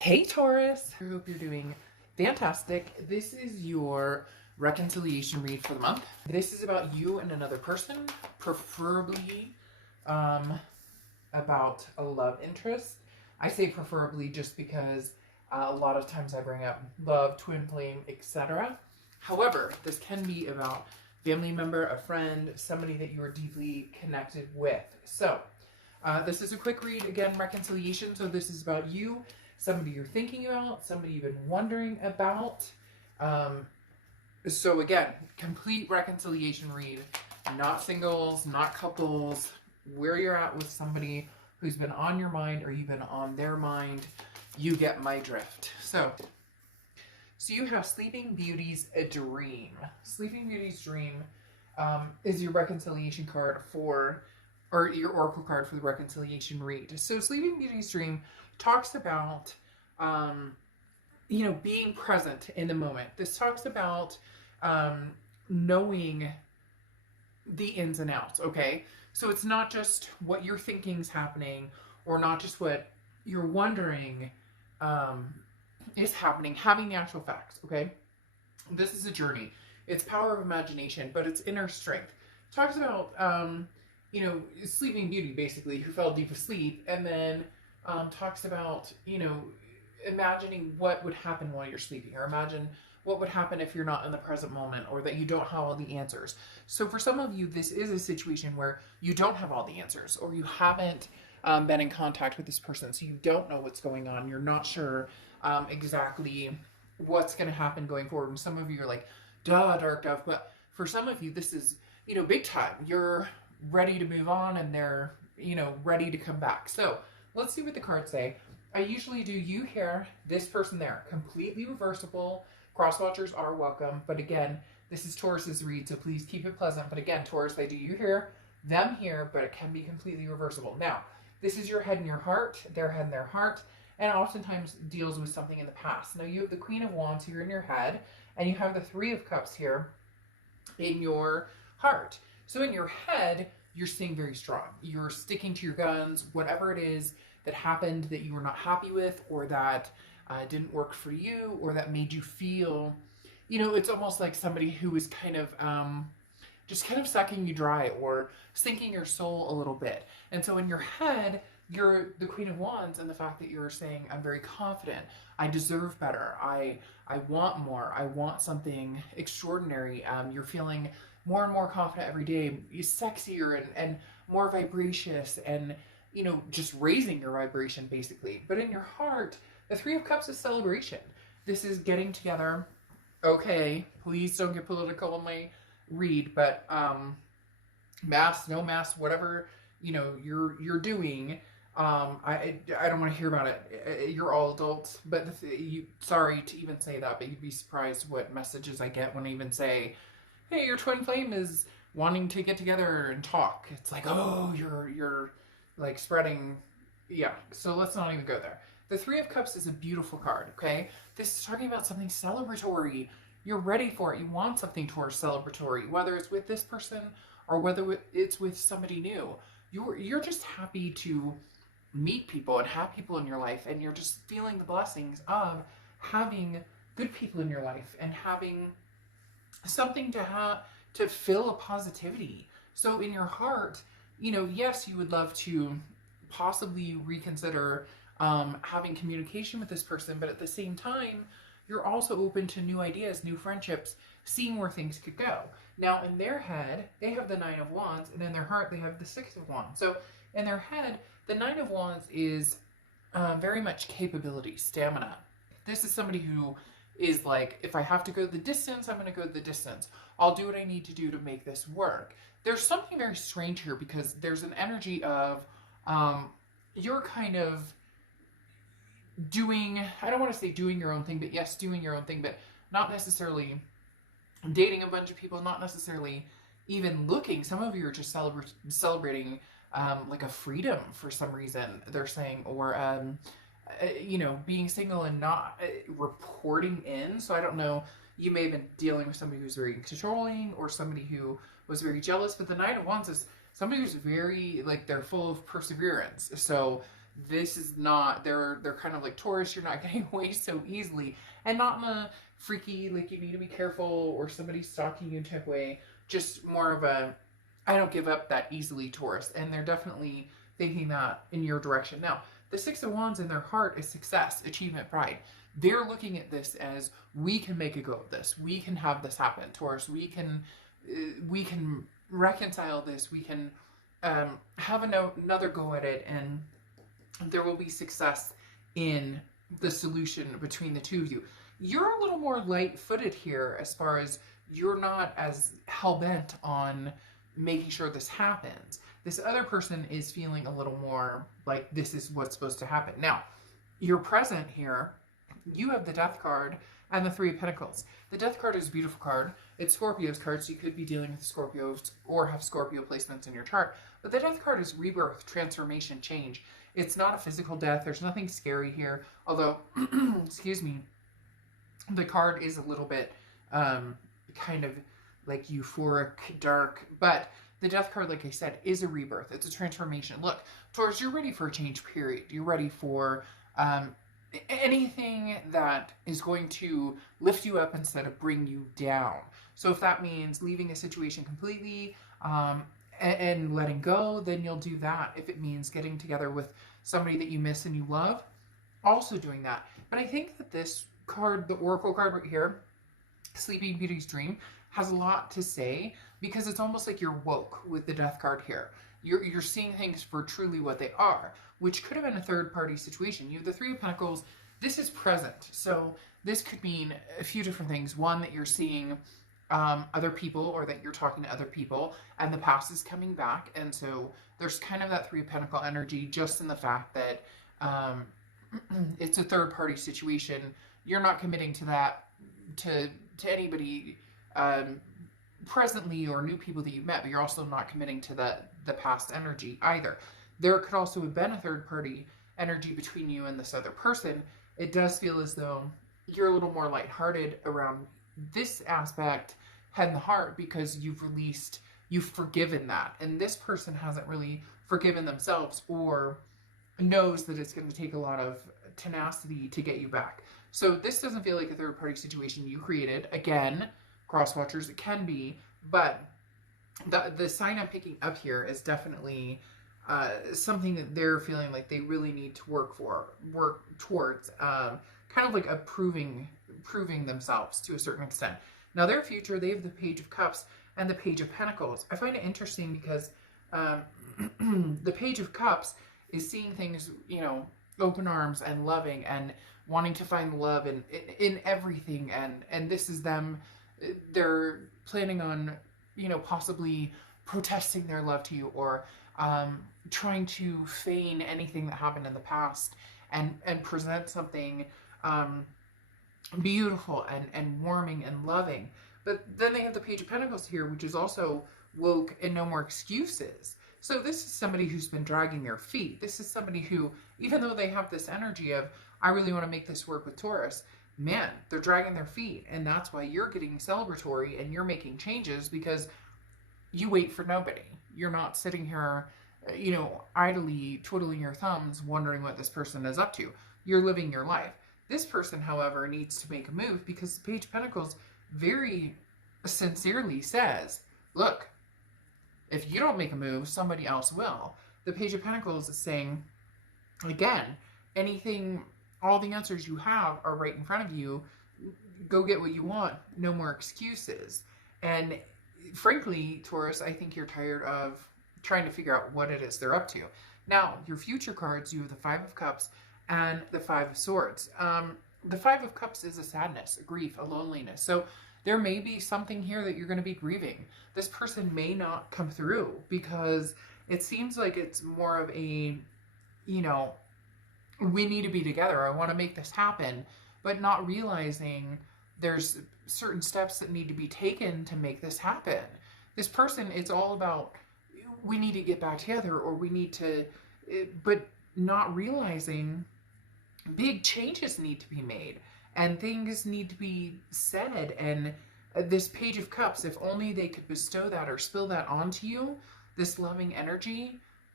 Hey Taurus, I hope you're doing fantastic. This is your reconciliation read for the month. This is about you and another person, preferably about a love interest. I say preferably just because a lot of times I bring up love, twin flame, etc. However, this can be about family member, a friend, somebody that you are deeply connected with. So this is a quick read, again, reconciliation. So this is about you, somebody you're thinking about, somebody you've been wondering about. So again, complete reconciliation read, not singles, not couples, where you're at with somebody who's been on your mind or you've been on their mind. You get my drift. So you have Sleeping Beauty's a Dream. Sleeping Beauty's Dream is your reconciliation card for, or your oracle card for the reconciliation read. So Sleeping Beauty's Dream talks about, being present in the moment. This talks about knowing the ins and outs, okay? So it's not just what you're thinking is happening or not just what you're wondering is happening, having the actual facts, okay? This is a journey. It's power of imagination, but it's inner strength. It talks about, Sleeping Beauty, basically, who fell deep asleep, and then talks about, imagining what would happen while you're sleeping, or imagine what would happen if you're not in the present moment, or that you don't have all the answers. So for some of you, this is a situation where you don't have all the answers, or you haven't been in contact with this person, so you don't know what's going on. You're not sure exactly what's going to happen going forward. And some of you are like, duh, dark dove. But for some of you, this is, big time. You're ready to move on, and they're, ready to come back. So let's see what the cards say. I usually do you here, this person there. Completely reversible. Cross-watchers are welcome. But again, this is Taurus's read, so please keep it pleasant. But again, Taurus, they do you here, them here, but it can be completely reversible. Now, this is your head and your heart, their head and their heart, and oftentimes deals with something in the past. Now, you have the Queen of Wands here in your head, and you have the Three of Cups here in your heart. So in your head, you're staying very strong. You're sticking to your guns, whatever it is that happened that you were not happy with, or that didn't work for you, or that made you feel, it's almost like somebody who is kind of just kind of sucking you dry or sinking your soul a little bit. And so in your head, you're the Queen of Wands, and the fact that you're saying, I'm very confident, I deserve better, I want more, I want something extraordinary. You're feeling more and more confident every day, you're sexier and more vivacious, and just raising your vibration basically. But in your heart, the Three of Cups is celebration. This is getting together. Okay, please don't get political in my read, but mass, no mass, whatever you're doing, I don't want to hear about it. You're all adults, but sorry to even say that, but you'd be surprised what messages I get when I even say, hey, your twin flame is wanting to get together and talk. It's like, oh, you're like spreading. Yeah, so let's not even go there. The Three of Cups is a beautiful card, okay? This is talking about something celebratory. You're ready for it. You want something towards celebratory, whether it's with this person or whether it's with somebody new. You're just happy to meet people and have people in your life, and you're just feeling the blessings of having good people in your life and having something to fill a positivity. So in your heart, yes, you would love to possibly reconsider having communication with this person, but at the same time, you're also open to new ideas, new friendships, seeing where things could go. Now, in their head, they have the Nine of Wands, and in their heart, they have the Six of Wands. So in their head, the Nine of Wands is very much capability, stamina. This is somebody who is like, if I have to go the distance, I'm going to go the distance. I'll do what I need to do to make this work. There's something very strange here, because there's an energy of you're kind of doing, I don't want to say doing your own thing, but yes, doing your own thing, but not necessarily dating a bunch of people, not necessarily even looking. Some of you are just celebrating like a freedom for some reason, they're saying, or being single and not reporting in. So I don't know, you may have been dealing with somebody who's very controlling, or somebody who was very jealous. But the Nine of Wands is somebody who's very, like, they're full of perseverance. So this is not, they're kind of like, Taurus, you're not getting away so easily. And not in a freaky, like you need to be careful or somebody's stalking you type way. Just more of a, I don't give up that easily, Taurus. And they're definitely thinking that in your direction. Now, the Six of Wands in their heart is success, achievement, pride. They're looking at this as, we can make a go of this. We can have this happen, Taurus. We can reconcile this. We can have another go at it, and there will be success in the solution between the two of you. You're a little more light-footed here as far as you're not as hell-bent on making sure this happens. This other person is feeling a little more like this is what's supposed to happen. Now, you're present here. You have the Death card and the Three of Pentacles. The Death card is a beautiful card. It's Scorpio's card, so you could be dealing with Scorpios or have Scorpio placements in your chart. But the Death card is rebirth, transformation, change. It's not a physical death. There's nothing scary here. Although, excuse me, the card is a little bit kind of like euphoric, dark. But the Death card, like I said, is a rebirth. It's a transformation. Look, Taurus, you're ready for a change period. You're ready for anything that is going to lift you up instead of bring you down. So if that means leaving a situation completely and letting go, then you'll do that. If it means getting together with somebody that you miss and you love, also doing that. But I think that this card, the Oracle card right here, Sleeping Beauty's Dream, has a lot to say because it's almost like you're woke with the Death card here. You're seeing things for truly what they are, which could have been a third-party situation. You have the Three of Pentacles. This is present. So this could mean a few different things. One, that you're seeing other people, or that you're talking to other people, and the past is coming back. And so there's kind of that Three of Pentacles energy just in the fact that it's a third-party situation. You're not committing to that, to anybody presently or new people that you've met, but you're also not committing to the past energy either. There could also have been a third-party energy between you and this other person. It does feel as though you're a little more lighthearted around this aspect, head and heart, because you've forgiven that. And this person hasn't really forgiven themselves or knows that it's going to take a lot of tenacity to get you back. So this doesn't feel like a third-party situation you created. Again, cross-watchers, it can be, but the sign I'm picking up here is definitely something that they're feeling like they really need to work towards, kind of like proving themselves to a certain extent. Now, their future, they have the Page of Cups and the Page of Pentacles. I find it interesting because the Page of Cups is seeing things, open arms and loving and wanting to find love in everything. And this is them, they're planning on, possibly protesting their love to you, or trying to feign anything that happened in the past and present something beautiful and warming and loving. But then they have the Page of Pentacles here, which is also woke and no more excuses. So this is somebody who's been dragging their feet. This is somebody who, even though they have this energy of, I really want to make this work with Taurus, man, they're dragging their feet. And that's why you're getting celebratory and you're making changes, because you wait for nobody. You're not sitting here, idly twiddling your thumbs, wondering what this person is up to. You're living your life. This person, however, needs to make a move, because the Page of Pentacles very sincerely says, look, if you don't make a move, somebody else will. The Page of Pentacles is saying, again, all the answers you have are right in front of you. Go get what you want. No more excuses. And frankly, Taurus, I think you're tired of trying to figure out what it is they're up to. Now, your future cards, you have the Five of Cups and the Five of Swords. The Five of Cups is a sadness, a grief, a loneliness. So there may be something here that you're going to be grieving. This person may not come through because it seems like it's more of a, we need to be together. I want to make this happen, but not realizing there's certain steps that need to be taken to make this happen. This person, it's all about, we need to get back together, or we need to, but not realizing big changes need to be made and things need to be said. And this Page of Cups, if only they could bestow that or spill that onto you, this loving energy,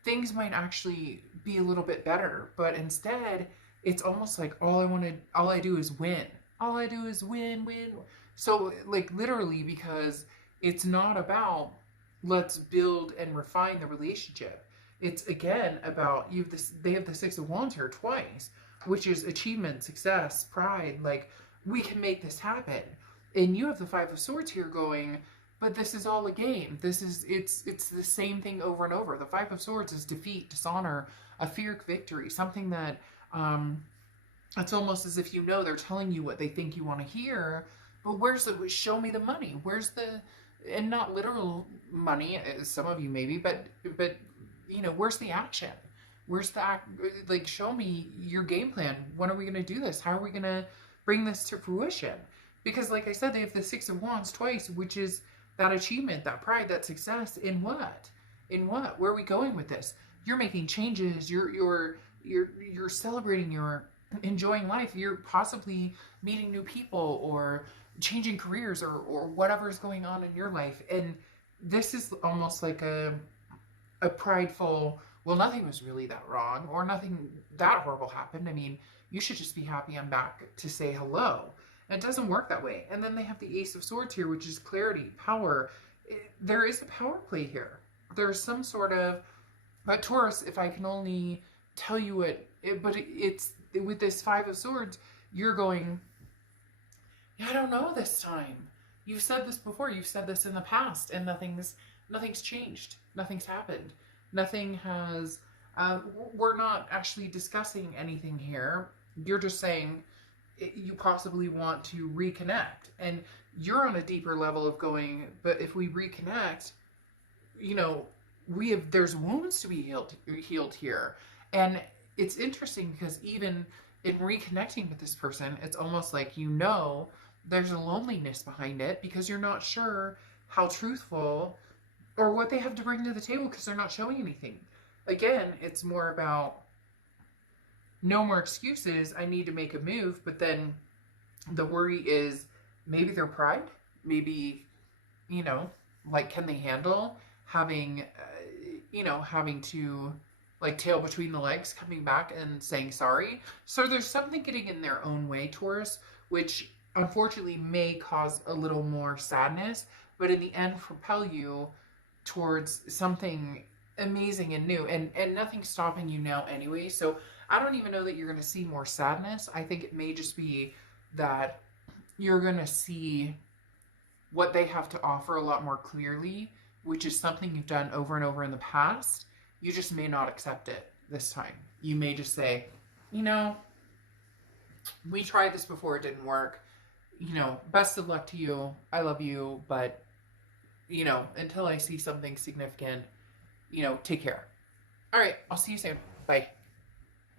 things might actually be a little bit better. But instead, it's almost like all I do is win. All I do is win, win. So, like, literally, because it's not about let's build and refine the relationship. It's again about you have this, they have the Six of Wands here twice, which is achievement, success, pride. Like, we can make this happen. And you have the Five of Swords here going, but this is all a game. It's the same thing over and over. The Five of Swords is defeat, dishonor, a feared victory, something that it's almost as if they're telling you what they think you want to hear, but show me the money. Where's the, and not literal money, some of you maybe, but where's the action? Where's the like, show me your game plan. When are we going to do this? How are we going to bring this to fruition? Because like I said, they have the Six of Wands twice, which is that achievement, that pride, that success. In what? In what? Where are we going with this? You're making changes. You're celebrating. You're enjoying life. You're possibly meeting new people or changing careers or whatever's going on in your life. And this is almost like a prideful, well, nothing was really that wrong or nothing that horrible happened. I mean, you should just be happy I'm back to say hello. And it doesn't work that way. And then they have the Ace of Swords here, which is clarity, power. There is a power play here. There's some sort of, but Taurus, if I can only tell you it's with this Five of Swords, you're going, I don't know this time. You've said this before. You've said this in the past, and nothing's changed. Nothing's happened. Nothing has, we're not actually discussing anything here. You're just saying you possibly want to reconnect. And you're on a deeper level of going, but if we reconnect, there's wounds to be healed here. And it's interesting because even in reconnecting with this person, it's almost like, there's a loneliness behind it because you're not sure how truthful or what they have to bring to the table because they're not showing anything. Again, it's more about no more excuses. I need to make a move. But then the worry is maybe their pride, maybe, can they handle having, having to like tail between the legs, coming back and saying sorry. So there's something getting in their own way, Taurus, which unfortunately may cause a little more sadness, but in the end propel you towards something amazing and new, and nothing's stopping you now anyway. So I don't even know that you're going to see more sadness. I think it may just be that you're going to see what they have to offer a lot more clearly, which is something you've done over and over in the past. You just may not accept it this time. You may just say, we tried this before, it didn't work. Best of luck to you. I love you, but, until I see something significant, take care. All right, I'll see you soon. Bye.